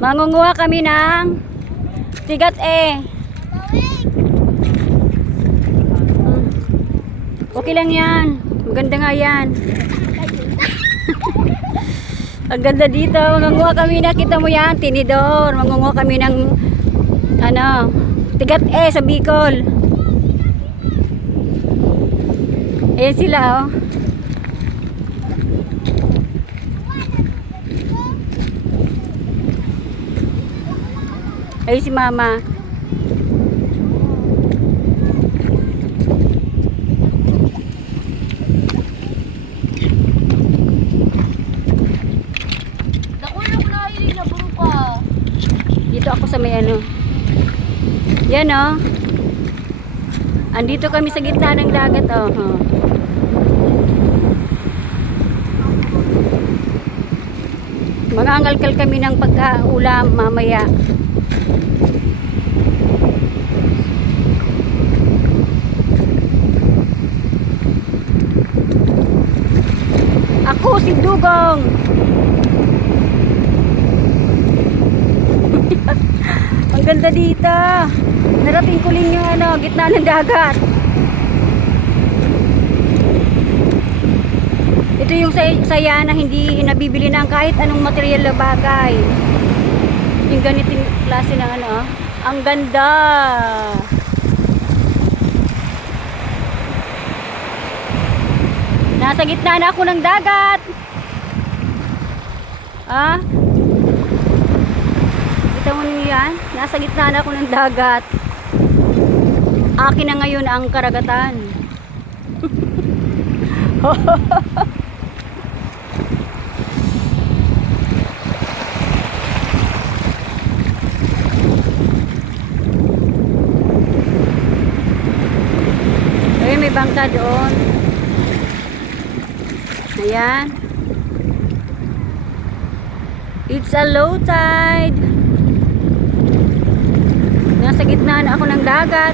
Mangunguha kami ng tigat eh. Okay lang yan. Maganda nga yan. Ang ganda dito. Mangunguha kami na, kita mo yan, tinidor. Mangunguha kami ng ano, tigat eh sa Bicol. Ayan sila oh. Ay si mama. Dito ako sa may ano. Yan oh. Andito kami sa gitna ng dagat oh. Mangangalkal kami ng pagkaulam mamaya. Ako si Dugong. Ang ganda dito. Narating ko lang yung ano, gitna ng dagat. Ito yung saya na hindi nabibili ng kahit anong material na bagay. Yung ganiting klase ng ano. Ang ganda. Nasa gitna na ako ng dagat. Ah? Kita mo niyo yan? Nasa gitna na ako ng dagat. Akin na ngayon ang karagatan. Ayun, may bangka doon. Ayan. It's a low tide. Nasa gitna na ako ng dagat.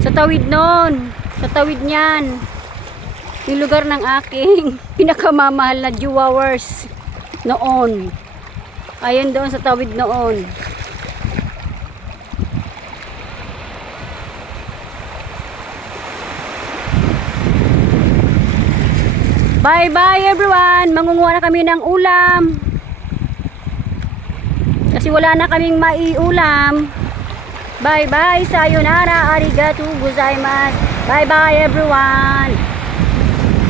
Sa tawid nun. Sa tawid niyan. Yung lugar ng aking pinakamamahal na jewelers noon. Ayun doon sa tawid noon. Bye bye everyone. Mangunguha na kami ng ulam. Kasi wala na kaming maiulam. Bye bye. Sayonara. Arigatou gozaimasu. Bye bye everyone.